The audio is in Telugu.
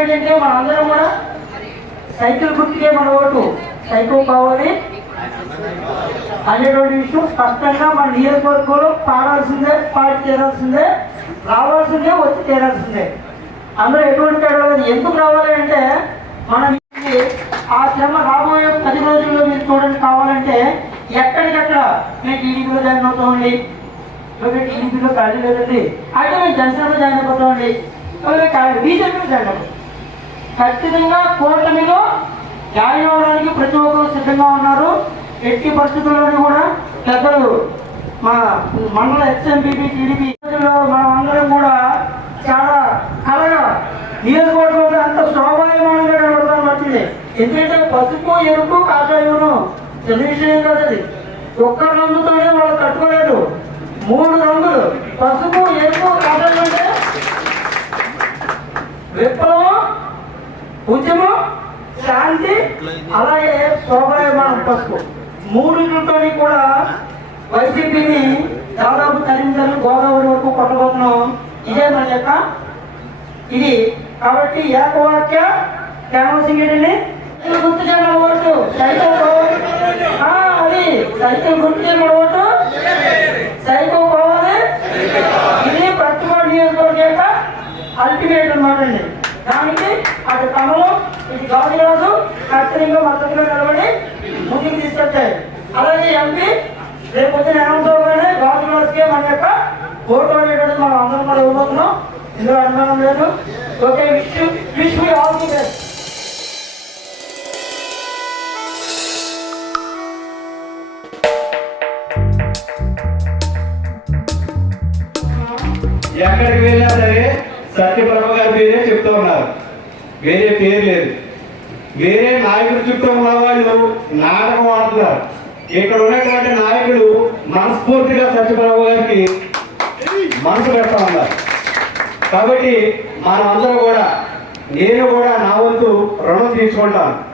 ఏంటంటే అంటే మనందరం కూడా సైకిల్ గుర్తుకే మన ఓటు. సైకిల్ కావాలి. అనేటువంటి విషయం స్పష్టంగా మన నియోజకవర్గంలో పాడాల్సిందే పాడి చేరాల్సిందే రావాల్సిందే వచ్చి చేరాల్సిందే. అందులో ఎటువంటి తేడా లేదు. ఎందుకు రావాలి అంటే మన ఆ శ్రమ రాబోయే పది రోజుల్లో మీరు చూడండి కావాలంటే ఎక్కడికక్కడ మేము టీడీపీలో జాయిన్ అవుతామండి. లేకపోతే టీడీపీలో ఖాళీ లేదండి. అయితే మేము జనసేనలో జాయిన్ అయిపోతామండి. లేకపోతే బీజేపీలో జాయిన్ అవుతాం ఖచ్చితంగా కూటమిలో జాయిన్ అవ్వడానికి ప్రతి ఒక్కరు సిద్ధంగా ఉన్నారు. ఎట్టి పరిస్థితుల్లోనూ కూడా పెద్దలు మా మండల ఎస్ఎంపీపీ టీడీపీ మనం అందరం కూడా చాలా కలగా నియోజకవర్గంలో అంత శోభాయమానంగా కనబడతాం వచ్చింది ఎందుకంటే పసుపు ఎరుపు కాషాయమును చిన్న విషయం కాదు అది. ఒక్క రంగుతోనే వాళ్ళు కట్టుకోలేదు. మూడు రంగులు. పసుపు ఎరుపు కాషాయం అంటే విప్లవం ఉద్యమం శాంతి అలాగే శోభాయమానం పసుపు. మూడింటితో కూడా వైసీపీని దాదాపు కరీంనగర్ గోదావరి వరకు కొట్టబోతున్నాం. ఇదే మన యొక్క ఇది. కాబట్టి ఏకవాక్య క్యాన్వసింగ్ ఏంటండి గుర్తు చేయడం ఓటు సైకో అది. సైకిల్ గుర్తు చేయడం ఓటు సైకో పోవాలి ఇది ప్రతిభ నియోజకవర్గ యొక్క అల్టిమేట్ అనమాట అండి. దానికి అటు కమలం ఇది గౌరీరాజు ఖచ్చితంగా మద్దతుగా నిలబడి ముందుకు తీసుకొచ్చాయి అలాగే ఎంపీ రేపు పొద్దున ఏమంటారుగానే గాజురాజుకే మన యొక్క ఓటు అనేటువంటిది మనం అందరం మనం ఇవ్వబోతున్నాం. ఇందులో అనుమానం లేదు. ఓకే విష్ విష్ మీ ఆల్ ది బెస్ట్. ఎక్కడికి వెళ్ళినా సరే సత్యప్రభ గారి పేరే చెప్తా ఉన్నారు. వేరే పేరు లేదు. వేరే నాయకుడు చుట్టూ ఉన్న వాళ్ళు. నాటకం ఆడుతున్నారు. ఇక్కడ ఉన్నటువంటి నాయకులు మనస్ఫూర్తిగా సత్యప్రభు గారికి మనసు పెడతా ఉన్నారు. కాబట్టి మనం అందరూ కూడా నేను కూడా నా వంతు రుణం తీసుకుంటాను